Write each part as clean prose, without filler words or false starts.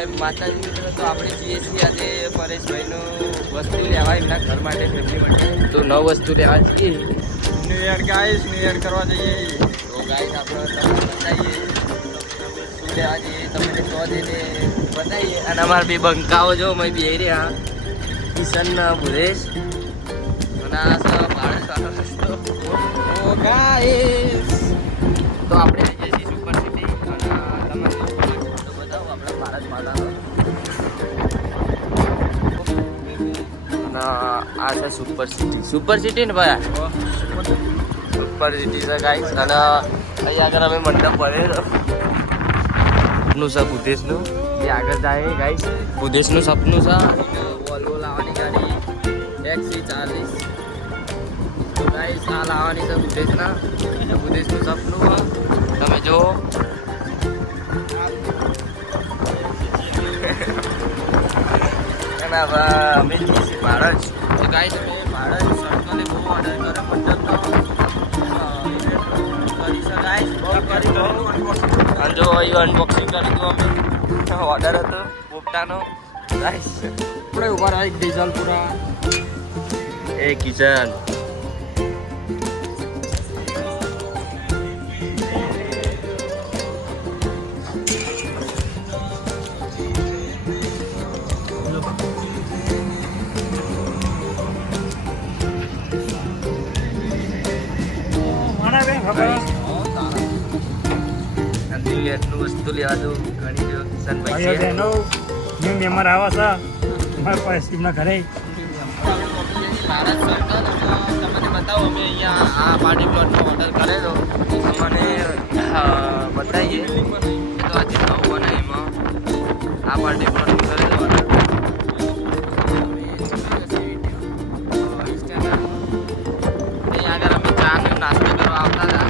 જય માતાજી મિત્રો. તો આપણે જઈએ છીએ આજે પરેશભાઈનું વસ્તુ લેવા એમના ઘર માટે ફેમિલી માટે. તો 9 વસ્તુ લેવા જઈએ. New year guys, new year કરવા જઈએ. તો ગાઈસ આપણે તમને બતાવીએ શું લેવા જઈએ, તમને તો જઈને બતાવીએ. અને અમારા બે બંકાઓ જો મેં બે રહ્યા કિશન ભુરેશ અને આ ભારત રસ્તો. ઓ ગાઈસ, તો આપણે જઈએ છીએ સુપર સિટી અને તમે ફોટો બતાવો આપણા ભારત માતાનો. અને આ છે સુપર સિટી ને ભાઈ, સુપર સિટી છે ગાઈસ. અને અહીં આગળ અમે મંડપ ભરેલો નું છે બુદ્ધેશનું, એ આગળ જાય ગાઈસ. બુદ્ધેશનું સપનું છે વોલ્વો લાવવાની ગાડી XC40. તો ગાઈસ આ લાવવાની છે બુદ્ધેશના, બુદ્ધેશનું સપનું છે. તમે જો અને અમે જઈએ છીએ ભારત. તો ગાઈસ અમે ભારત સર્કલે બહુ ઓર્ડર કર્યો મંડપનો કરી છે ગાઈસ, બહુ કરી દો. અને જો અહીં અનબોક્સિંગ કરી દો અમે, ઓર્ડર હતો પોપટાનો ગાઈસ. આપણે ઉભા રહ્યા ડીઝલ પૂરા. એ કિચન એટલું વસ્તુ લેવા દો ઘણી જો કિશનભાઈ છે. ન્યુ મેમ્બર આવે છે મારા પાસે એમના ઘરે. ભારત સરકાર તમને બતાવો, અમે અહીંયા આ પાર્ટી પ્લોટનો ઓર્ડર કરેલો મને બતાવીએ. તો આજે નવું અને એમાં આ પાર્ટી પ્લોટ કરેલો ઓર્ડર. અહીં આગળ અમે ચાનો નાસ્તો કરવા આવતા હતા.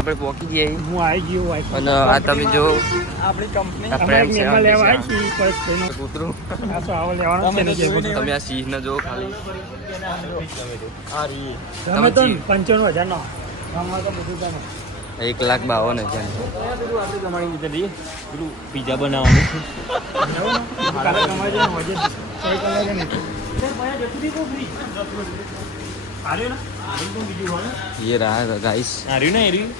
આપણે પહોંચી જઈએ હું આવી ગયો અને આ તમે જો આપણી કંપની આ પ્રેમ છે લેવા આવી છીએ પરેશભાઈનો કૂતરું. આ તો આવો લેવાનો છે ને જે તમે આ સિંહને જો ખાલી તમે તો 95,000 નો ગામમાં તો બધું જાણો. 1,52,000. આપણે તમારી રીતે દઈએ પેલું પિઝા બનાવવાનું કાલે તમારે જે હોજે કોઈ કલાકે નહીં આર્યું ને બીજું હોય ये रहा गाइस. આર્યું ને એર્યું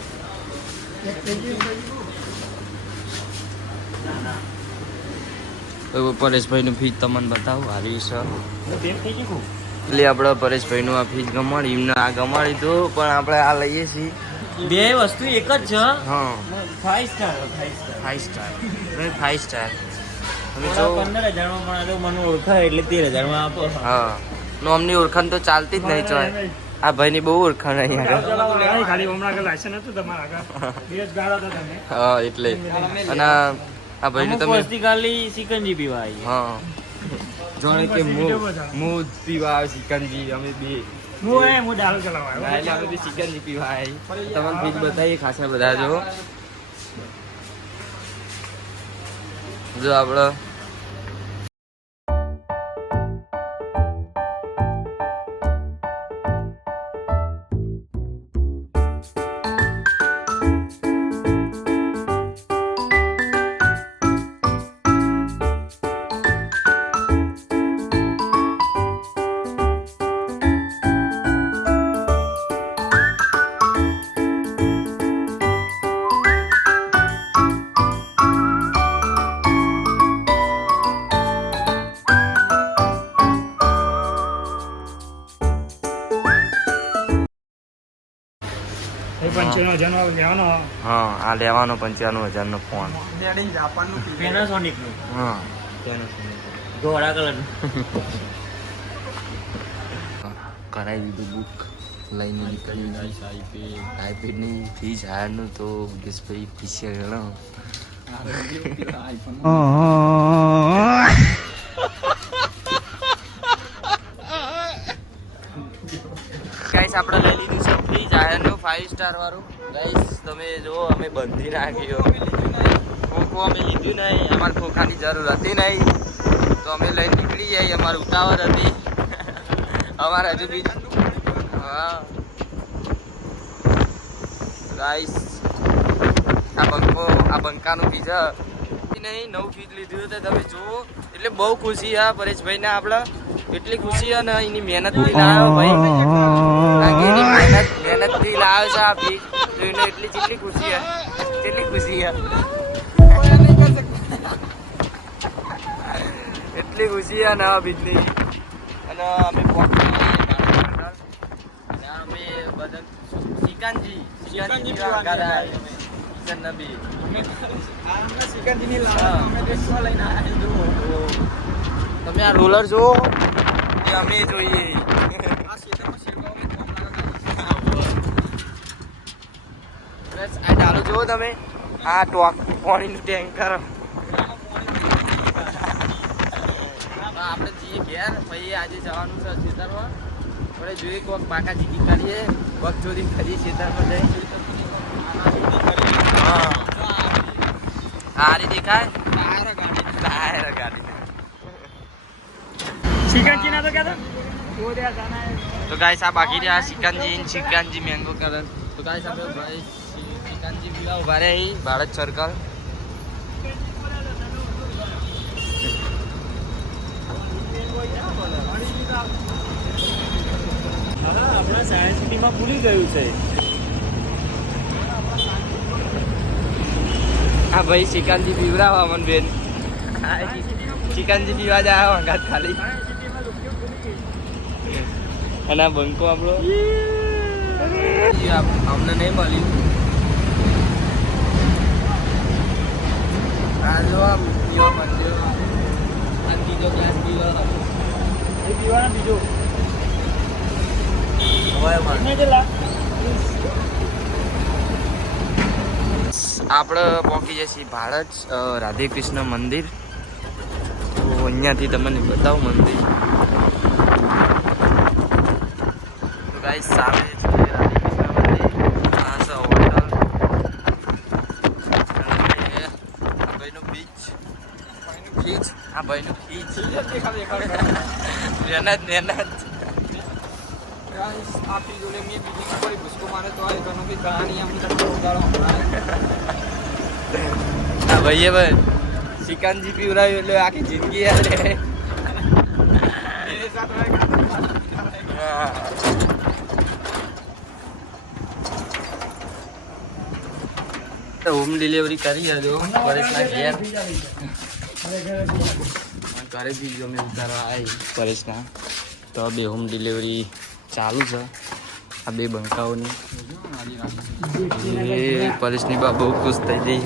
પરેશભાઈનું ફીજ તમને બતાવું હારી છે. તેમ થઈ ગયું. એટલે આપણે પરેશભાઈનું આ ફીજ ગમાડી એમને આ ગમાડી દો, પણ આપણે આ લઈએ છીએ બે વસ્તુ એક જ છે. હા 5 સ્ટાર 5 સ્ટાર. તમે જો 15,000 માં પણ મને ઓળખાય એટલે 13,000 માં આપો. હા નોમની ઓળખાણ તો ચાલતી જ નહીં ચોય. આ ભાઈની બહુ ઓળખાણ અહીંયા ખાલી હમણાં આગળ લાયસન્સ હતું તમારા આગળ દિવસ ગાળા હતા તમે. હા એટલે અને આ ભાઈનું તમે વસ્તી ખાલી સિકંજી પીવા આવી. હા જાણે કે હું પીવા આવે સિકંજી. અમે બે હું દારૂ ચલાવવા આવ્યો. એટલે અમે બી સિકંજી પીવા આવી. તમને ફીજ બતાવીએ ખાસા બધા જો આપણે હા આ લેવાનો 95,000 નો ફોન. પેનાસોનિક નું. હા ધોળા કલર નું. કરાવી દીધું બુક લઈને નીકળી. આઈપેડ ની ફીસ હારનું તો દેશભાઈ પીસીઆર ગણો. ગાઈસ આપણે લઈ લીધું છે ફ્રીજ આયરનું 5 સ્ટાર વાળું. ગાઈસ તમે જો અમે બંધી નાખ્યો. ખોખો અમે લીધું નહીં, અમારે ખોખાની જરૂર હતી નહીં. તો અમે લઈને નીકળી જઈએ. અમારી ઉતાવળ હતી. અમારે હજુ બીજું હા ગાઈસ આ બંકાનું ફીજ નહીં નવું ફીજ લીધું તો તમે જુઓ. એટલે બહુ ખુશી હા પરેશભાઈ ને આપણે એટલી ખુશી છે ને એની મહેનત થી લાવ્યો ભાઈ. એની મહેનત થી લાવ્યો છે આ ફીજ તો એને એટલી જેટલી ખુશી છે કેટલી ખુશી છે એટલી ખુશી છે ને આ બીજની. અને અમે અમે બધા ચિકનજી નબી તમે આ રોલર જો એ અમે જોઈએ. આ ડાલો જુઓ તમે આ પાણીનું ટેન્કર આપણે જઈએ ઘેર પછી આજે જવાનું છે ખેતરમાં. આપણે જોઈએ કોઈક પાકા જીતી કરીએ કોઈક ચોરી કરીએ ખેતરમાં જઈ. સારી દેખાય ટાયર ગાડી સિકંજી ના તો કહેતો તો ગાઈસ આ બાકી રહ્યા ચિકનજી મેંગો કલર. તો ગાઈસ આપણે ભાઈ ચિકનજી પીવા ઉભા રહે ભારત સર્કલ. આપણા સાયન્સ સિટીમાં ભૂલી ગયું છે. હા ભાઈ ચિકનજી પીવડાવો અમન બેન. ચિકનજી પીવા જાય વંગાત ખાલી. અને આ બંકો આપણો અમને નહીં મળ્યું. આ જો આમ પીવા મંદિર આ બીજો ગ્લાસ પીવા એ પીવાના બીજો આપણે પહોંચી જઈએ ભારત રાધે કૃષ્ણ મંદિર. તો અહીંયાથી તમને બતાવું મંદિર. તો ગાઈસ સામે છે રાધે કૃષ્ણ મંદિર. આ છે હોટલ. આ ભાઈનો બીચ આ ભાઈનું બીચ મહેનત આપી જોડે મેં બીજી કોઈ ભૂસકો મારે તો આ ઘણું બી કહાની આમ ઉદાહરણ હા ભાઈએ ભાઈ ચિકનજી પીવડાવ્યું એટલે આખી જિંદગી યાદ રહે. હોમ ડિલિવરી કરી હજો પરેશના ઘેર. ઘરે બી અમે ઉતારવા આવી પરેશના. તો બે હોમ ડિલિવરી ચાલુ છે આ બે બંકાઓની. એ પરેશની બા બહુ ખુશ થઈ ગઈ.